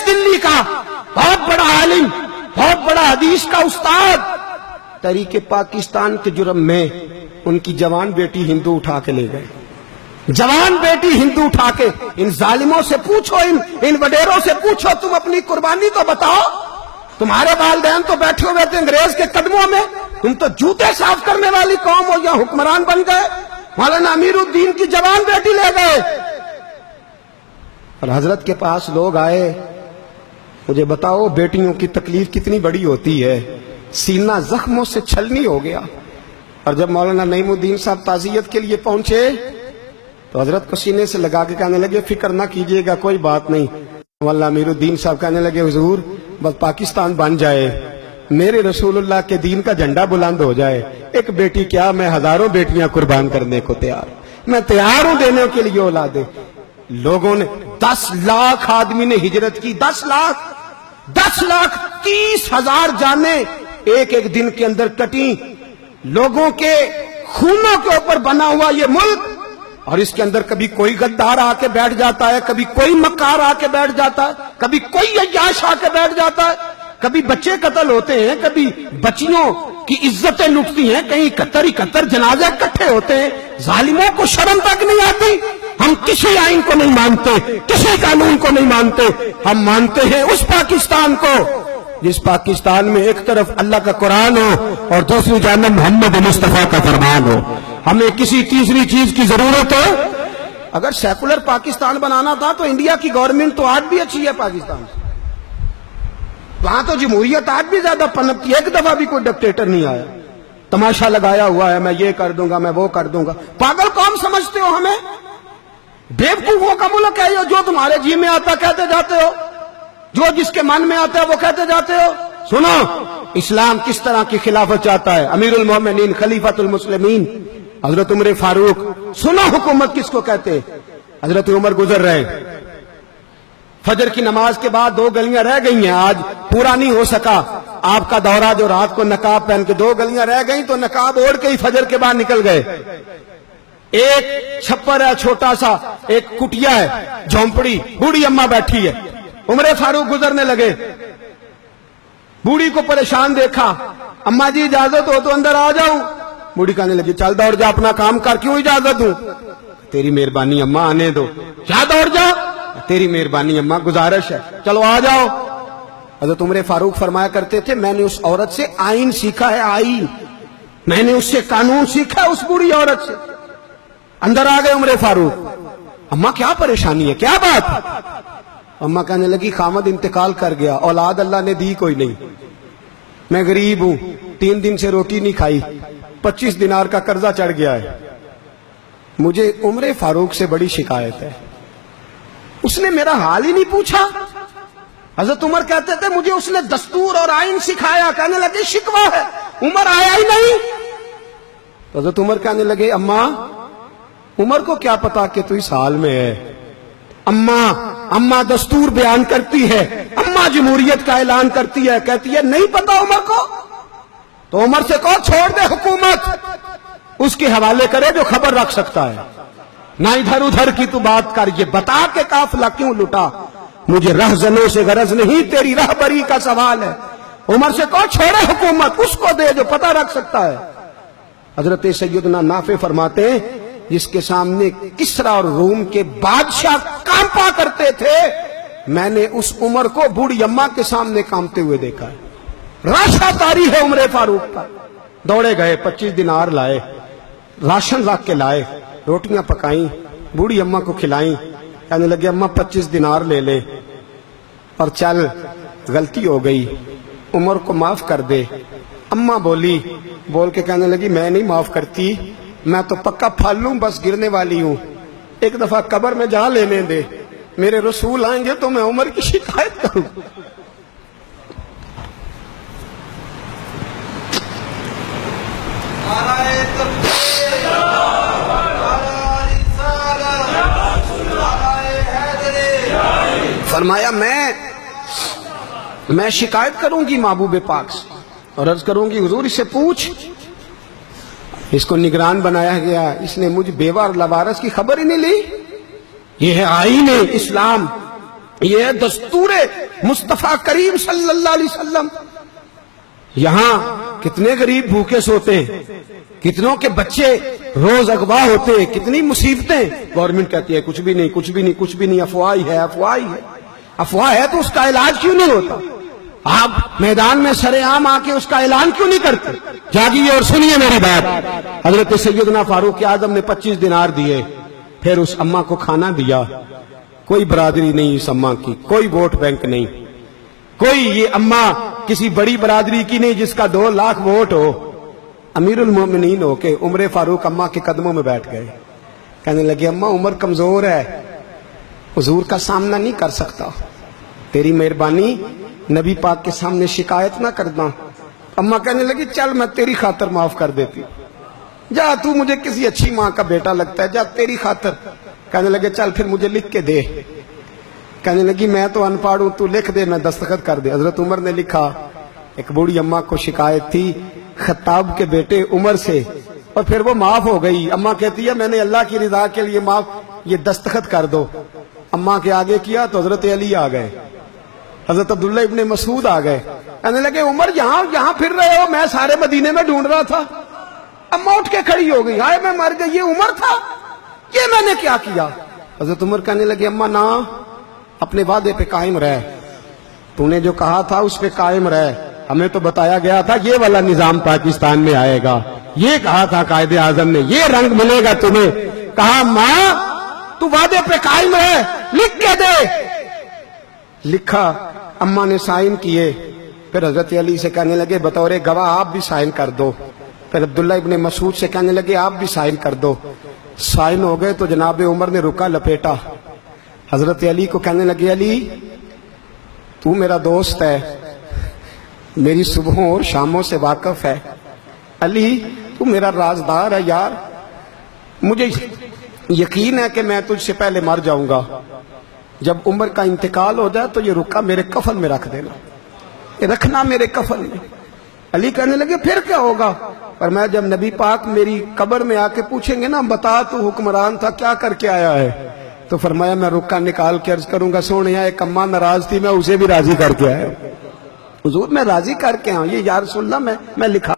देश दिल्ली का बहुत बड़ा आलिम, बहुत बड़ा हदीस का उस्ताद, तरीके पाकिस्तान के जुर्म में उनकी जवान बेटी हिंदू उठा के ले गए। जवान बेटी हिंदू उठा के, इन जालिमों से पूछो, इन वडेरों से पूछो, तुम अपनी कुर्बानी तो बताओ। तुम्हारे वालिदैन तो बैठे हुए थे अंग्रेज के कदमों में, तुम तो जूते साफ करने वाली कौम हो, या हुक्मरान बन गए। मौलाना अमीरुद्दीन की जवान बेटी ले गए। और हजरत के पास लोग आए, मुझे बताओ बेटियों की तकलीफ कितनी बड़ी होती है। सीना जख्मों से छलनी हो गया। और जब मौलाना नईमुद्दीन साहब ताजियत के लिए पहुंचे तो हजरत को सीने से लगा के कहने लगे, फिक्र ना कीजिएगा, कोई बात नहीं। मौलाना अमीरुद्दीन साहब कहने लगे, हुजूर बस पाकिस्तान बन जाए, मेरे रसूलुल्लाह के दीन का झंडा बुलंद हो जाए, एक बेटी क्या, मैं हजारों बेटियां कुर्बान करने को तैयार, मैं तैयार हूं देने के लिए औलादे। लोगों ने 10 लाख आदमी ने हिजरत की, 10 लाख 30,000 जाने एक एक दिन के अंदर कटी। लोगों के खूनों के ऊपर बना हुआ ये मुल्क, और इसके अंदर कभी कोई गद्दार आके बैठ जाता है, कभी कोई मक्कार आके बैठ जाता है, कभी कोई अय्याश आके बैठ जाता है, कभी बच्चे कत्ल होते हैं, कभी बच्चियों की इज्जतें लुटती हैं, कहीं 71 जनाजे इकट्ठे होते हैं। जालिमों को शर्म तक नहीं आती। हम किसी आइन को नहीं मानते, किसी कानून को नहीं मानते, हम मानते हैं उस पाकिस्तान को जिस पाकिस्तान में एक तरफ अल्लाह का कुरान हो और दूसरी जानब मोहम्मद मुस्तफा का फरमान हो। हमें किसी तीसरी चीज की जरूरत है? अगर सेकुलर पाकिस्तान बनाना था तो इंडिया की गवर्नमेंट तो आज भी अच्छी है पाकिस्तान से, वहां तो जमहूरियत आज भी ज्यादा पनपती है। एक दफा भी कोई डिक्टेटर नहीं आया, तमाशा लगाया हुआ है, मैं ये कर दूंगा, मैं वो कर दूंगा। पागल कौन समझते हो हमें? बेवकूफों का मुल्क है ये, जो तुम्हारे जी में आता कहते जाते हो, जो जिसके मन में आता है वो कहते जाते हो। सुनो, इस्लाम किस तरह की खिलाफत चाहता है। अमीरुल मोमिनीन खलीफतुल मुस्लिमीन हजरत उमर फारूक। सुनो हुकूमत किसको कहते हैं। हजरत उमर गुजर रहे, फजर की नमाज के बाद 2 गलियां रह गई हैं, आज पूरा नहीं हो सका आपका दौरा, जो रात को नकाब पहन के 2 गलियां रह गई तो नकाब ओढ़ के ही फजर के बाद निकल गए। एक छप्पर है छोटा सा, एक कुटिया है, झोंपड़ी, बूढ़ी अम्मा बैठी है। उमर फारूक गुजरने लगे, बूढ़ी को परेशान देखा, अम्मा जी इजाजत हो तो अंदर आ जाऊं। बूढ़ी कहने लगी, चल दौड़ जा, अपना काम कर, क्यों इजाजत दूं? तेरी मेहरबानी अम्मा, आने दो। क्या दौड़ जा? तेरी मेहरबानी अम्मा, गुजारिश है, चलो आ जाओ। हज़रत उमर फारूक फरमाया करते थे, मैंने उस औरत से आइन सीखा है, आइन, मैंने उससे कानून सीखा है, उस बूढ़ी औरत से। अंदर आ गए उमर फारूक। अम्मा क्या परेशानी है, क्या बात? अम्मा कहने लगी, खामद इंतकाल कर गया, औलाद अल्लाह ने दी कोई नहीं, मैं गरीब हूं, 3 दिन से रोटी नहीं खाई, 25 दिनार का कर्जा चढ़ गया है, मुझे उमर फारूक से बड़ी शिकायत है। उसने मेरा हाल ही नहीं पूछा। हजरत उमर कहते थे, मुझे उसने दस्तूर और आइन सिखाया। कहने लगे, शिकवा है, उमर आया ही नहीं। तो हजरत उमर कहने लगे, अम्मा उमर को क्या पता कि तू इस हाल में है। अम्मा दस्तूर बयान करती है, अम्मा जमहूरियत का ऐलान करती है, कहती है नहीं पता उमर को, तो उमर से कहो छोड़ दे हुकूमत, उसके हवाले करे जो खबर रख सकता है, ना इधर उधर की तू बात कर, ये बता के काफिला क्यों लुटा, मुझे रहजनों से गरज नहीं, तेरी रहबरी का सवाल है। उमर से कहो छोड़े हुकूमत, उसको दे जो पता रख सकता है। हजरत सैयदना नाफे फरमाते हैं, जिसके सामने किसरा और रूम के बादशाह कांपा करते थे, मैंने उस उमर को बूढ़ी अम्मा के सामने कांपते हुए देखा है। राशा तारी है उमर फारूक का। दौड़े गए, 25 दिनार लाए, राशन रख के लाए, रोटियां पकाई, बूढ़ी अम्मा को खिलाई। कहने लगे, अम्मा 25 दिनार ले ले और चल, गलती हो गई, उमर को माफ कर दे। अम्मा बोल के कहने लगी, मैं नहीं माफ करती, मैं तो पक्का फल लूं, बस गिरने वाली हूं, एक दफा कब्र में जा लेने दे, मेरे रसूल आएंगे तो मैं उमर की शिकायत करूं। फरमाया, मैं शिकायत करूंगी महबूब पाक से और अर्ज करूंगी, हुजूर इससे पूछ, इसको निगरान बनाया गया, इसने मुझ बेवा और लवारस की खबर ही नहीं ली। ये है आईन इस्लाम, یہ ہے دستور مصطفیٰ کریم صلی اللہ علیہ وسلم۔ یہاں کتنے غریب بھوکے سوتے ہیں، کتنوں کے بچے روز اغوا ہوتے ہیں، کتنی مصیبتیں۔ گورنمنٹ کہتی ہے کچھ بھی نہیں، کچھ بھی نہیں، کچھ بھی نہیں، افواہ ہی ہے، افواہ ہی ہے۔ افواہ ہے تو اس کا علاج کیوں نہیں ہوتا؟ آپ میدان میں سرے عام آ کے اس کا اعلان کیوں نہیں کرتے؟ جاگیے اور سنیے میری بات۔ حضرت سیدنا فاروق اعظم نے 25 دینار دیے، پھر اس اماں کو کھانا دیا۔ کوئی برادری نہیں اس اماں کی، کوئی ووٹ بینک نہیں، کوئی یہ اماں کسی بڑی برادری کی نہیں جس کا 2 لاکھ ووٹ ہو۔ امیر المومنین ہو کے عمر فاروق اماں کے قدموں میں بیٹھ گئے، کہنے لگے اماں عمر کمزور ہے، حضور کا سامنا نہیں کر سکتا، تیری مہربانی نبی پاک کے سامنے شکایت نہ کرنا۔ اماں کہنے لگی چل میں تیری خاطر معاف کر دیتی، جا تو مجھے کسی اچھی ماں کا بیٹا لگتا ہے، جا تیری خاطر۔ کہنے لگے چل پھر مجھے لکھ کے دے۔ کہنے لگی میں تو ان پڑھ ہوں، تو لکھ دے میں دستخط کر دے۔ حضرت عمر نے لکھا۔ ایک بوڑھی اماں کو شکایت تھی خطاب کے بیٹے عمر سے، اور پھر وہ معاف ہو گئی۔ اماں کہتی ہے میں نے اللہ کی رضا کے لیے معاف، یہ دستخط کر دو۔ اماں کے آگے کیا تو حضرت علی آ گئے، حضرت عبداللہ ابن مسعود آ گئے، کہنے لگے عمر یہاں پھر رہے ہو، میں سارے مدینے میں ڈھونڈ رہا تھا۔ اماں اٹھ کے کھڑی ہو گئی، ہائے میں مر گئی، یہ عمر تھا، یہ میں نے کیا کیا؟ حضرت عمر کہنے لگے اماں نہ، اپنے وعدے پہ قائم رہ، تو نے جو کہا تھا اس پہ قائم رہ۔ ہمیں تو بتایا گیا تھا یہ والا نظام پاکستان میں آئے گا، یہ کہا تھا قائد اعظم نے، یہ رنگ ملے گا تمہیں۔ کہا ماں تو وعدے پہ قائم رہ، لکھ کے دے۔ لکھا، اماں نے سائن کیے، پھر حضرت علی سے کہنے لگے بطور گواہ آپ بھی سائن کر دو۔ پھر عبداللہ ابن مسعود سے کہنے لگے آپ بھی سائن کر دو۔ سائن ہو گئے تو جناب عمر نے رکا لپیٹا، حضرت علی کو کہنے لگے علی تو میرا دوست ہے، میری صبحوں اور شاموں سے واقف ہے، علی تو میرا رازدار ہے یار، مجھے یقین ہے کہ میں تجھ سے پہلے مر جاؤں گا، جب عمر کا انتقال ہو جائے تو یہ رکا میرے کفن میں رکھ دینا، یہ رکھنا میرے کفن میں۔ علی کہنے لگے پھر کیا ہوگا؟ پر میں جب نبی پاک میری قبر میں آ کے پوچھیں گے نا بتا تو حکمران تھا کیا کر کے آیا ہے، تو فرمایا میں رکا نکال کے عرض کروں گا سونے ایک اماں ناراض تھی میں اسے بھی راضی کر کے آیا، حضور میں راضی کر کے آؤں، یہ یا رسول اللہ میں لکھا